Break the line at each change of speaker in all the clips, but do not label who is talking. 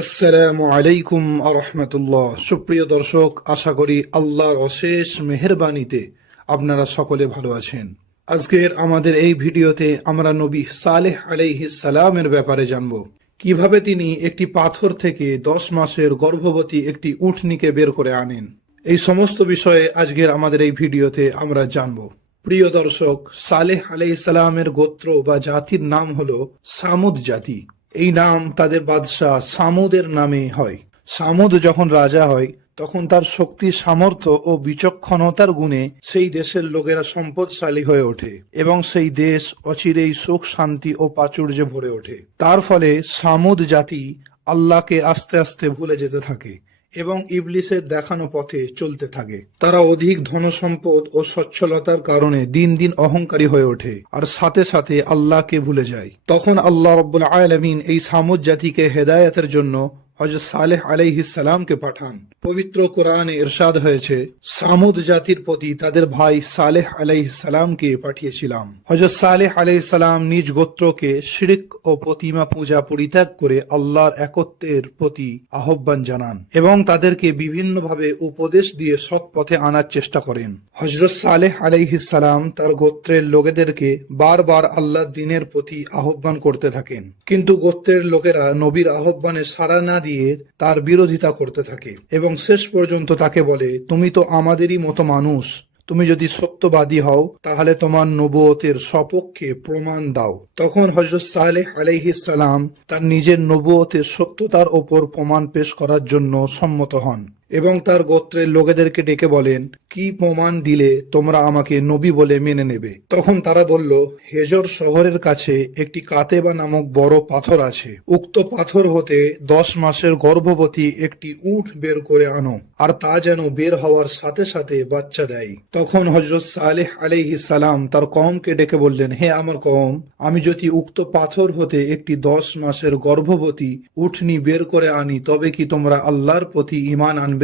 আসসালামু আলাইকুম আরহামতুল্লাহ। সুপ্রিয় দর্শক, আশা করি আল্লাহর অশেষ মেহেরবানিতে আপনারা সকলে ভালো আছেন। আজকের আমাদের এই ভিডিওতে আমরা নবী সালেহ সালামের ব্যাপারে জানব। কীভাবে তিনি একটি পাথর থেকে দশ মাসের গর্ভবতী একটি উঠনিকে বের করে আনেন। এই সমস্ত বিষয়ে আজকের আমাদের এই ভিডিওতে আমরা জানব। প্রিয় দর্শক, সালেহ আলাইসালামের গোত্র বা জাতির নাম হলো সামুদ জাতি। এই নাম তাদের বাদশাহ সামুদের নামে হয়। সামুদ যখন রাজা হয়, তখন তার শক্তি, সামর্থ্য ও বিচক্ষণতার গুণে সেই দেশের লোকেরা সম্পদশালী হয়ে ওঠে এবং সেই দেশ অচিরেই সুখ, শান্তি ও প্রাচুর্যে ভরে ওঠে। তার ফলে সামুদ জাতি আল্লাহকে আস্তে আস্তে ভুলে যেতে থাকে। এবং ইবলিসের দেখানো পথে চলতে থাকে। তারা অধিক ধনসম্পদ ও সচ্ছলতার কারণে দিন দিন অহংকারী হয়ে ওঠে আর সাথে সাথে আল্লাহকে ভুলে যায়। তখন আল্লাহ রব্বুল আলমিন এই সামুদ জাতিকে হেদায়তের জন্য হজরত সালেহ আলাইহিসালামকে পাঠান। পবিত্র কোরআনে ইরশাদ হয়েছে, সামুদ জাতির প্রতি তাদের ভাই সালেহ আলাইহিসালামকে পাঠিয়েছিলাম। হজরত সালেহ আলাইহিসালাম নিজ গোত্রকে শিরিক ও প্রতিমা পূজা পরিত্যাগ করে আল্লাহর একত্বের প্রতি আহ্বান জানান এবং তাদেরকে বিভিন্নভাবে উপদেশ দিয়ে সৎ পথে আনার চেষ্টা করেন। হজরত সালেহ আলাইহিসালাম তার গোত্রের লোকেদেরকে বারবার আল্লাহ দিনের প্রতি আহ্বান করতে থাকেন। কিন্তু গোত্রের লোকেরা নবীর আহ্বানে সাড়া না দিয়ে তার বিরোধিতা করতে থাকে এবং শেষ পর্যন্ত তাকে বলে, তুমি তো আমাদেরই মতো মানুষ। তুমি যদি সত্যবাদী হও, তাহলে তোমার নবুয়তের সপক্ষে প্রমাণ দাও। তখন হজরত সালেহ আলাইহিসালাম তার নিজের নবুয়তের সত্যতার ওপর প্রমাণ পেশ করার জন্য সম্মত হন। এবং তার গোত্রের লোকেদেরকে ডেকে বলেন, কি প্রমাণ দিলে তোমরা আমাকে নবী বলে মেনে নেবে? তখন তারা বলল, হেজর শহরের কাছে একটি কাতেবা নামক বড় পাথর আছে। উক্ত পাথর হতে দশ মাসের গর্ভবতী একটি উঠ বের করে আনো, আর তা যেন বের হওয়ার সাথে সাথে বাচ্চা দেয়। তখন হজরত সালেহ আলাইহি সালাম তার কমকে ডেকে বললেন, হে আমার কম আমি যদি উক্ত পাথর হতে একটি দশ মাসের গর্ভবতী উঠনি বের করে আনি, তবে কি তোমরা আল্লাহর প্রতি ইমান আনবে?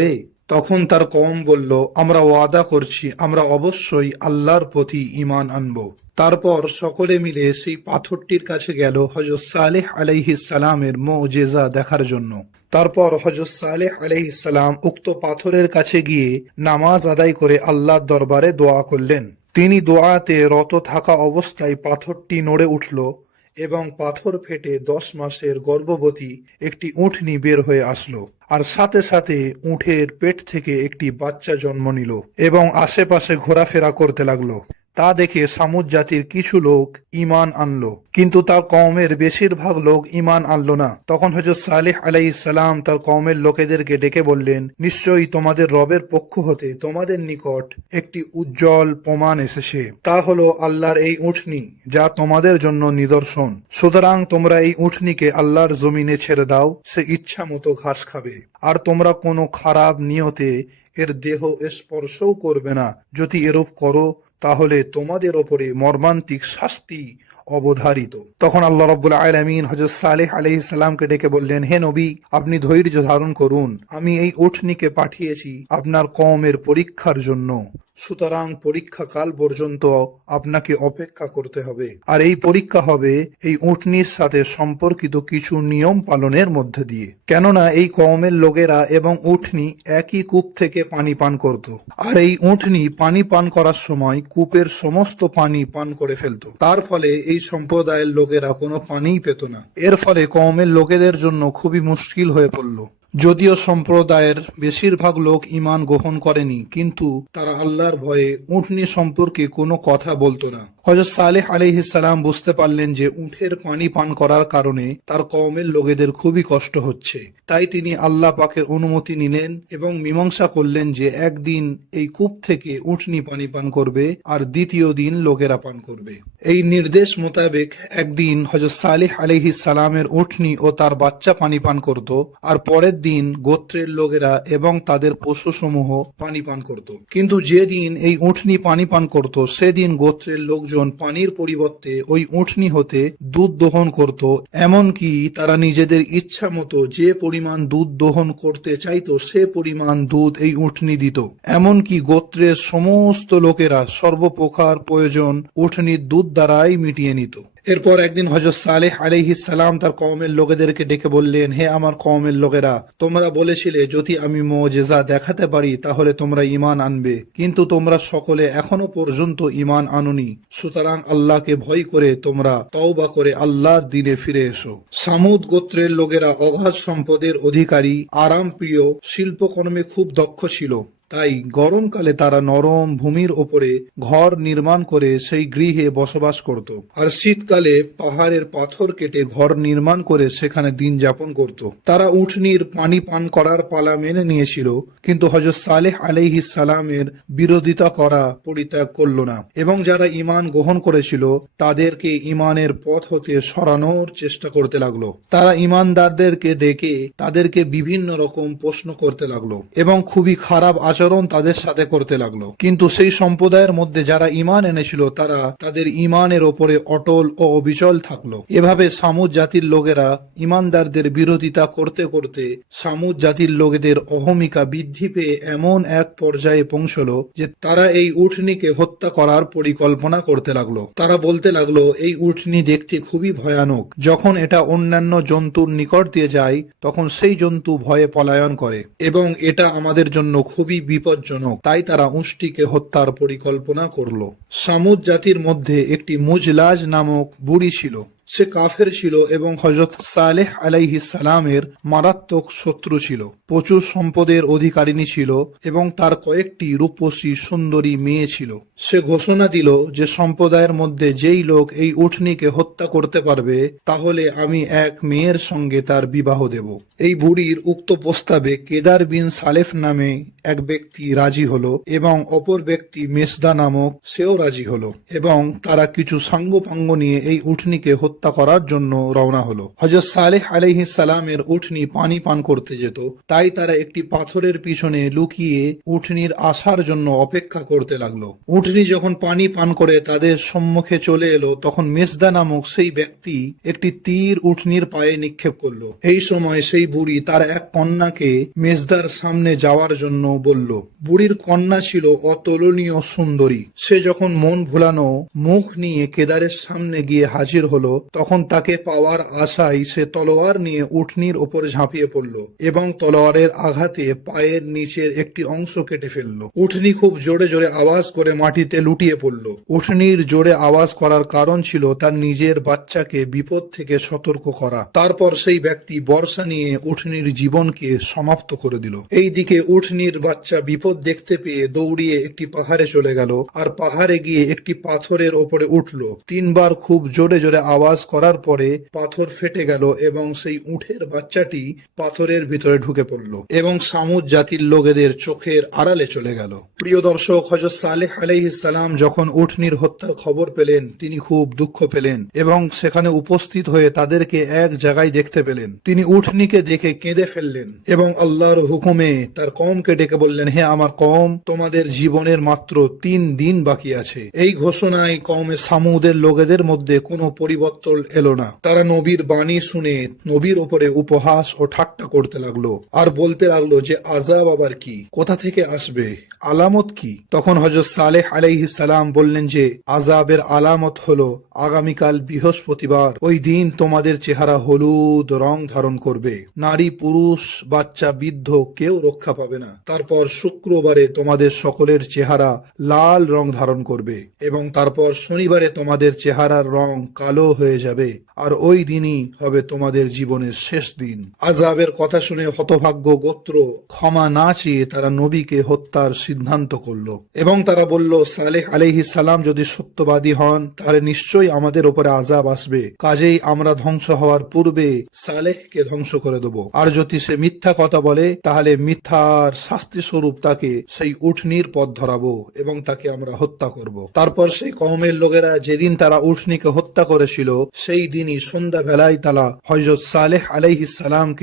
তখন তার কম বলল, আমরা ওয়াদা করছি, আমরা অবশ্যই আল্লাহর প্রতি ইমান আনব। তারপর সকলে মিলে সেই পাথরটির কাছে গেল হজরত সালেহ আলাইহিস সালামের মৌজেজা দেখার জন্য। তারপর হজরত সালেহ আলাইহিস সালাম উক্ত পাথরের কাছে গিয়ে নামাজ আদায় করে আল্লাহর দরবারে দোয়া করলেন। তিনি দোয়াতে রত থাকা অবস্থায় পাথরটি নড়ে উঠল এবং পাথর ফেটে দশ মাসের গর্ভবতী একটি উঠনি বের হয়ে আসলো। আর সাথে সাথে উঠের পেট থেকে একটি বাচ্চা জন্ম নিল এবং আশেপাশে ঘোরাফেরা করতে লাগল। তা দেখে সামুদ জাতির কিছু লোক ইমান আনলো। কিন্তু তার কওমের বেশিরভাগ লোক ইমান আনলো না। তখন হজরত সালেহ আলাই সালাম তার কওমের লোকেদেরকে ডেকে বললেন, নিশ্চয়ই তোমাদের রবের পক্ষ হতে তোমাদের নিকট একটি উজ্জ্বল প্রমাণ এসেছে। তা হলো আল্লাহর এই উঠনি যা তোমাদের জন্য নিদর্শন। সুতরাং তোমরা এই উঠনিকে আল্লাহর জমিনে ছেড়ে দাও, সে ইচ্ছা মতো ঘাস খাবে। আর তোমরা কোনো খারাপ নিয়তে এর দেহ স্পর্শও করবে না। যদি এরূপ করো তাহলে তোমাদের ওপরে মর্মান্তিক শাস্তি অবধারিত। তখন আল্লাহ রব্বুল আলমিন হজরত সালেহ আলহ ইসলামকে ডেকে বললেন, হে নবী, আপনি ধৈর্য ধারণ করুন। আমি এই উঠনিকে পাঠিয়েছি আপনার কমের পরীক্ষার জন্য। সুতরাং পরীক্ষাকাল পর্যন্ত আপনাকে অপেক্ষা করতে হবে। আর এই পরীক্ষা হবে এই উঠনির সাথে সম্পর্কিত কিছু নিয়ম পালনের মধ্যে দিয়ে। কেননা এই কওমের লোকেরা এবং উঠনি একই কূপ থেকে পানি পান করত। আর এই উঠনি পানি পান করার সময় কূপের সমস্ত পানি পান করে ফেলতো। তার ফলে এই সম্প্রদায়ের লোকেরা কোনো পানিই পেত না। এর ফলে কওমের লোকেদের জন্য খুবই মুশকিল হয়ে পড়ল। যদিও সম্প্রদায়ের বেশিরভাগ লোক ইমান গ্রহণ করেনি, কিন্তু তারা আল্লাহর ভয়ে উঠনি সম্পর্কে কোনো কথা বলতো না। হজরত সালেহ আলিহিসাল্লাম বুঝতে পারলেন যে উঠের পানি পান করার কারণে তার কওমের লোকেদের খুবই কষ্ট হচ্ছে। তাই তিনি আল্লাহ পাকের অনুমতি নিলেন এবং মীমাংসা করলেন যে একদিন এই কূপ থেকে উঠনি পানি পান করবে আর দ্বিতীয় দিন লোকেরা পান করবে। এই নির্দেশ মোতাবেক একদিন হজরত সালেহ আলহি সালামের উঠনি ও তার বাচ্চা পানি পান করত আর পরের দিন গোত্রের লোকেরা এবং তাদের পশু সমূহ পানি পান করত। কিন্তু যেদিন এই উঠনি পানি পান করত, সেদিন গোত্রের লোকজন পানির পরিবর্তে ওই উঠনি হতে দুধ দোহন করত, এমনকি তারা নিজেদের ইচ্ছা মতো যে পরিমাণ দুধ দোহন করতে চাইতো, সে পরিমাণ দুধ এই উঠনি দিত। এমনকি গোত্রের সমস্ত লোকেরা সর্বপ্রকার প্রয়োজন উঠনির দুধ দ্বারাই মিটিয়ে নিত। এরপর একদিন হজরত সালেহ সালাম তার কওমের লোকেদেরকে ডেকে বললেন, হে আমার কওমের লোকেরা, তোমরা বলেছিলে, যদি আমি মোজেজা দেখাতে পারি, তাহলে তোমরা ঈমান আনবে। কিন্তু তোমরা সকলে এখনও পর্যন্ত ঈমান আনুনি। সুতরাং আল্লাহকে ভয় করে তোমরা তওবা করে আল্লাহর দিনে ফিরে এসো। সামুদ গোত্রের লোকেরা অগাধ সম্পদের অধিকারী আরাম প্রিয় শিল্পকর্মে খুব দক্ষ ছিল। তাই গরমকালে তারা নরম ভূমির ওপরে ঘর নির্মাণ করে সেই গৃহে বসবাস করত। আর শীতকালে পাহাড়ের পাথর কেটে ঘর নির্মাণ করে সেখানে দিন যাপন করত। তারা উঠনির পানি পান করার পালা মেনে নিয়েছিল, কিন্তু হজরত সালেহ আলাইহি সালামের বিরোধিতা করা পরিত্যাগ করল না। এবং যারা ইমান গ্রহণ করেছিল, তাদেরকে ইমানের পথ হতে সরানোর চেষ্টা করতে লাগল। তারা ইমানদারদেরকে ডেকে তাদেরকে বিভিন্ন রকম প্রশ্ন করতে লাগল এবং খুবই খারাপ আচরণ তাদের সাথে করতে লাগল। কিন্তু সেই সম্প্রদায়ের মধ্যে যারা ইমান এনেছিল, তারা তাদের ইমানের ওপরে অটল ও অবিচল থাকল। এভাবে সামুদ জাতির লোকেরা ইমানদারদের বিরোধিতা করতে করতে সামুদ জাতির লোকেদের অহমিকা বৃদ্ধি পেয়ে এমন এক পর্যায়ে পৌঁছলো যে তারা এই উঠনিকে হত্যা করার পরিকল্পনা করতে লাগল। তারা বলতে লাগল, এই উঠনি দেখতে খুবই ভয়ানক। যখন এটা অন্যান্য জন্তুর নিকট দিয়ে যায়, তখন সেই জন্তু ভয়ে পলায়ন করে এবং এটা আমাদের জন্য খুবই বিপজ্জনক তাই তারা উষ্টিকে হত্যার পরিকল্পনা করল। সামুদ জাতির মধ্যে একটি মুজলাজ নামক বুড়ি ছিল। সে কাফের ছিল এবং হজরত সালেহ আলাইহি সালামের মারাত্মক শত্রু ছিল। প্রচুর সম্পদের অধিকারিণী ছিল এবং তার কয়েকটি রূপসী সুন্দরী মেয়ে ছিল। সে ঘোষণা দিল যে সম্প্রদায়ের মধ্যে যেই লোক এই উঠনিকে হত্যা করতে পারবে, তাহলে আমি এক মেয়ের সঙ্গে তার বিবাহ দেব। এই বুড়ির উক্ত প্রস্তাবে কেদার বিন সালেফ নামে এক ব্যক্তি রাজি হলো এবং অপর ব্যক্তি মেসদা নামক সেও রাজি হলো এবং তারা কিছু সাঙ্গপাঙ্গ নিয়ে এই উঠনিকে হত্যা করার জন্য রওনা হলো। হজরত সালেহ আলাইহিস সালামের উঠনি পানি পান করতে যেত। তাই তারা একটি পাথরের পিছনে লুকিয়ে উঠনির আসার জন্য অপেক্ষা করতে লাগল। উঠনি যখন পানি পান করে তাদের সম্মুখে চলে এলো, তখন মেসদা নামক সেই ব্যক্তি একটি তীর উঠনির পায়ে নিক্ষেপ করল। এই সময় সেই বুড়ি তার এক কন্যাকে মেজদার সামনে যাওয়ার জন্য বলল, বুড়ির কন্যা ছিল অতুলনীয় সুন্দরী। সে যখন মন ভুলানো, মুখ নিয়ে কেদারের সামনে গিয়ে হাজির হলো, তখন তাকে পাওয়ার আশায় সে তলোয়ার নিয়ে উঠনির ওপর ঝাঁপিয়ে পড়ল এবং তলোয়ারের আঘাতে পায়ের নিচের একটি অংশ কেটে ফেলল। উঠনি খুব জোরে জোরে আওয়াজ করে মাটিতে লুটিয়ে পড়ল। উঠনির জোরে আওয়াজ করার কারণ ছিল তার নিজের বাচ্চাকে বিপদ থেকে সতর্ক করা। তারপর সেই ব্যক্তি বর্ষা নিয়ে উঠনির জীবনকে সমাপ্ত করে দিল। এই দিকে উঠনির বাচ্চা বিপদ দেখতে পেয়ে দৌড়িয়ে একটি পাহাড়ে চলে গেল। আর পাহাড়ে গিয়ে একটি পাথরের ওপরে উঠল। তিনবার খুব জোরে জোরে আওয়াজ করার পরে পাথর ফেটে গেল এবং সেই উঠের বাচ্চাটি পাথরের ভিতরে ঢুকে পড়ল এবং সামুদ জাতির লোকেদের চোখের আড়ালে চলে গেল। প্রিয় দর্শক হজরত সালেহ আলাইহিস সালাম যখন উঠনির হত্যার খবর পেলেন, তিনি খুব দুঃখ পেলেন এবং সেখানে উপস্থিত হয়ে তাদেরকে এক জায়গায় দেখতে পেলেন। তিনি উঠনিকে দেখে কেঁদে ফেললেন এবং আল্লাহর হুকুমে তার কমকে ডেকে বললেন, হে আমার কম, তোমাদের জীবনের মাত্র তিন দিন বাকি আছে। এই ঘোষণায় কমে সামুদের লোকেদের মধ্যে কোনো পরিবর্তন এলো না। তারা নবীর বাণী শুনে নবীর ওপরে উপহাস ও ঠাট্টা করতে লাগল আর বলতে লাগল যে আজাব আবার কি? কোথা থেকে আসবে? আলামত কি? তখন হজরত সালেহ আলাইহিস সালাম বললেন যে আজাবের আলামত হলো আগামীকাল বৃহস্পতিবার। ওই দিন তোমাদের চেহারা হলুদ রং ধারণ করবে। নারী, পুরুষ, বাচ্চা, বৃদ্ধ কেউ রক্ষা পাবে না। তারপর শুক্রবারে তোমাদের সকলের চেহারা লাল রং ধারণ করবে। এবং তারপর শনিবারে তোমাদের চেহারার রং কালো হয়ে যাবে। আর ওই দিনই হবে তোমাদের জীবনের শেষ দিন। আজাবের কথা শুনে হতভাগ্য গোত্র ক্ষমা না চেয়ে তারা নবীকে হত্যার সিদ্ধান্ত করল এবং তারা বলল, সালেহ আলাইহি সালাম যদি সত্যবাদী হন, তাহলে নিশ্চয়ই আমাদের ওপরে আজাব আসবে। কাজেই আমরা ধ্বংস হওয়ার পূর্বে সালেহকে ধ্বংস করে দেব। আর যদি সে মিথ্যা কথা বলে, তাহলে মিথ্যার শাস্তি স্বরূপ তাকে সেই উঠনির পথ ধরাবো এবং তাকে আমরা হত্যা করব। তারপর সেই কওমের লোকেরা যেদিন তারা উঠনিকে হত্যা করেছিল, সেই দিনই সন্ধ্যা বেলায় তালা হজরত সালেহ আলাইহিস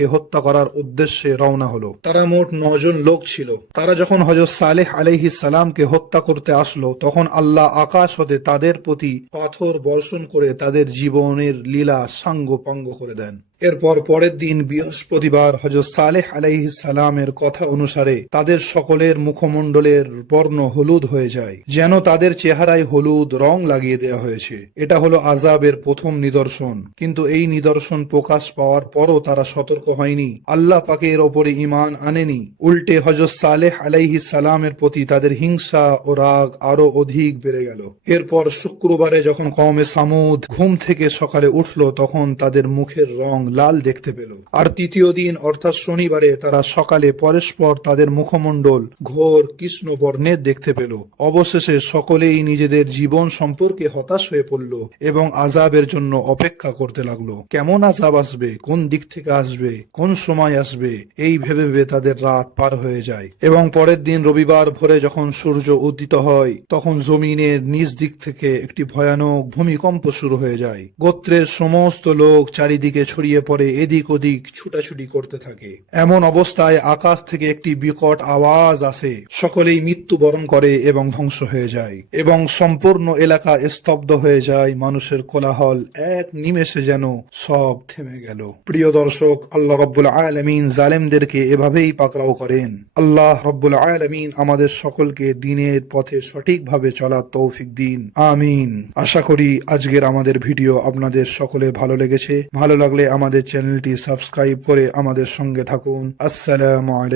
হত্যা করার উদ্দেশ্যে রওনা হলো। তারা মোট নজন লোক ছিল। তারা যখন হজরত সালেহ আলাইহিস সালামকে হত্যা করতে আসলো, তখন আল্লাহ আকাশ হতে তাদের প্রতি পাথর বর্ষণ করে তাদের জীবনের লীলা সাঙ্গ পাঙ্গ করে দেন। এরপর পরের দিন বৃহস্পতিবার হজরত সালেহ আলাইহি সালামের কথা অনুসারে তাদের সকলের মুখমণ্ডলের বর্ণ হলুদ হয়ে যায়, যেন তাদের চেহারায় হলুদ রং লাগিয়ে দেওয়া হয়েছে। এটা হলো আজাবের প্রথম নিদর্শন। কিন্তু এই নিদর্শন প্রকাশ পাওয়ার পরও তারা সতর্ক হয়নি। আল্লাহ পাকের ওপরে ইমান আনেনি। উল্টে হজরত সালেহ আলাইহি সালামের প্রতি তাদের হিংসা ও রাগ আরও অধিক বেড়ে গেল। এরপর শুক্রবারে যখন কমে সামুদ ঘুম থেকে সকালে উঠল, তখন তাদের মুখের রং লাল দেখতে পেল। আর তৃতীয় দিন, অর্থাৎ শনিবারে, তারা সকালে পরস্পর তাদের মুখমণ্ডল ঘোর কৃষ্ণ বর্ণের দেখতে পেল। অবশেষে সকলেই নিজেদের জীবন সম্পর্কে হতাশ হয়ে পড়ল এবং আজাবের জন্য অপেক্ষা করতে লাগল। কেমন আজাব আসবে? কোন দিক থেকে আসবে? কোন সময় আসবে? এই ভেবে ভেবে তাদের রাত পার হয়ে যায় এবং পরের দিন রবিবার ভোরে যখন সূর্য উদিত হয়, তখন জমিনের নিজ দিক থেকে একটি ভয়ানক ভূমিকম্প শুরু হয়ে যায়। গোত্রের সমস্ত লোক চারিদিকে ছড়িয়ে পড়ে এদিক ওদিক ছুটাছুটি করতে থাকে। এমন অবস্থায় আকাশ থেকে একটি বিকট আওয়াজ আসে। সকলেই মৃত্যুবরণ করে এবং ধ্বংস হয়ে যায় এবং সম্পূর্ণ এলাকা স্তব্ধ হয়ে যায়। মানুষের কোলাহল এক নিমেষে যেন সব থেমে গেল। প্রিয় দর্শক, আল্লাহ রব্বুল আলমিন জালেমদেরকে এভাবেই পাকড়াও করেন। আল্লাহ রব্বুল আলমিন আমাদের সকলকে দিনের পথে সঠিকভাবে চলার তৌফিক দিন। আমিন। আশা করি আজকের আমাদের ভিডিও আপনাদের সকলের ভালো লেগেছে। ভালো লাগলে আমাদের চ্যানেলটি সাবস্ক্রাইব করে আমাদের সঙ্গে থাকুন। আসসালামু আলাইকুম।